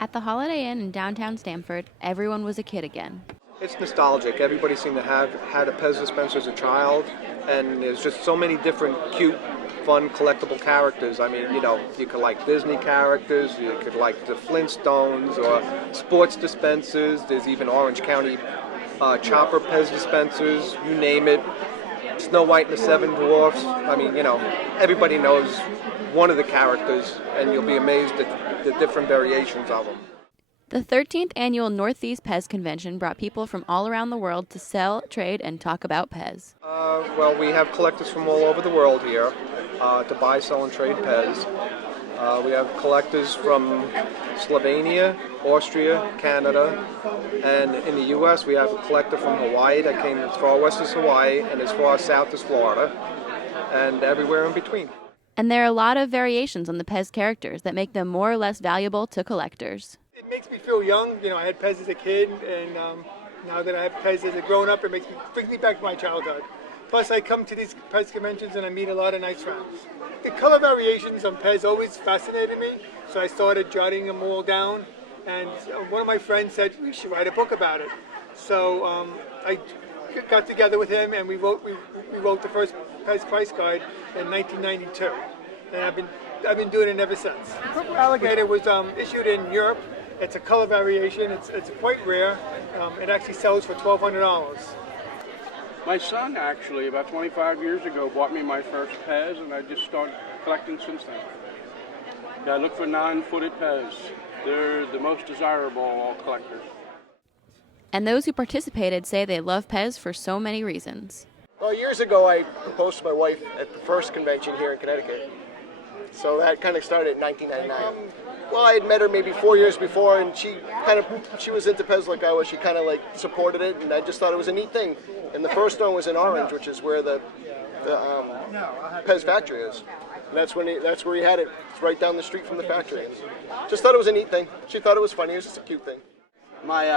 At the Holiday Inn in downtown Stamford, everyone was a kid again. It's nostalgic. Everybody seemed to have had a Pez dispenser as a child, and there's just so many different cute, fun, collectible characters. I mean, you could like Disney characters, you could like the Flintstones, or sports dispensers. There's even Orange County Chopper Pez dispensers, you name it. Snow White and the Seven Dwarfs. I mean, everybody knows one of the characters, and you'll be amazed at the different variations of them. The 13th annual Northeast Pez Convention brought people from all around the world to sell, trade, and talk about Pez. Well, we have collectors from all over the world here to buy, sell, and trade Pez. We have collectors from Slovenia, Austria, Canada, and in the U.S. we have a collector from Hawaii that came as far west as Hawaii and as far south as Florida, and everywhere in between. And there are a lot of variations on the Pez characters that make them more or less valuable to collectors. It makes me feel young. I had Pez as a kid, and now that I have Pez as a grown-up, it brings me back to my childhood. Plus, I come to these Pez conventions and I meet a lot of nice friends. The color variations on Pez always fascinated me, so I started jotting them all down. And one of my friends said, we should write a book about it. So I got together with him and we wrote the first Pez price guide in 1992. And I've been doing it ever since. Purple Alligator was issued in Europe. It's a color variation. It's quite rare. It actually sells for $1,200. My son actually, about 25 years ago, bought me my first Pez, and I just started collecting since then. Yeah, I look for 9-footed Pez. They're the most desirable of all collectors. And those who participated say they love Pez for so many reasons. Well, years ago I proposed to my wife at the first convention here in Connecticut. So that kind of started in 1999. Well, I had met her maybe 4 years before, and she was into Pez like I was. She kind of like supported it, and I just thought it was a neat thing. And the first one was in Orange, which is where the Pez factory is. And that's where he had it. It's right down the street from the factory. And just thought it was a neat thing. She thought it was funny. It was just a cute thing. My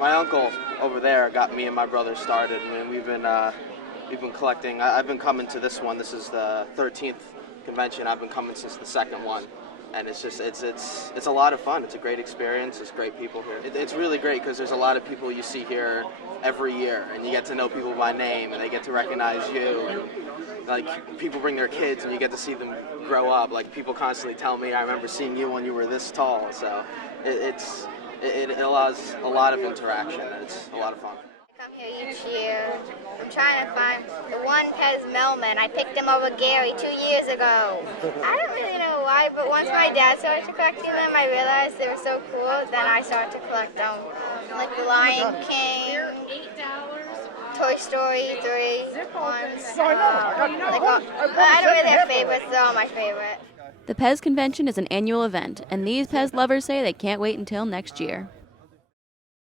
uncle over there got me and my brother started, and we've been collecting. I've been coming to this one. This is the 13th convention. I've been coming since the second one. And it's a lot of fun. It's a great experience. There's great people here. It's really great because there's a lot of people you see here every year, and you get to know people by name, and they get to recognize you. And, like, people bring their kids, and you get to see them grow up. Like, people constantly tell me, I remember seeing you when you were this tall. So it allows a lot of interaction. It's a lot of fun. I come here each year. I'm trying to find the one Pez Melman. I picked him over Gary 2 years ago. I don't really know why, but once my dad started collecting them, I realized they were so cool. Then I started to collect them, like the Lion King, Toy Story 3 ones. I don't really have favorites. They're all my favorite. The Pez Convention is an annual event, and these Pez lovers say they can't wait until next year.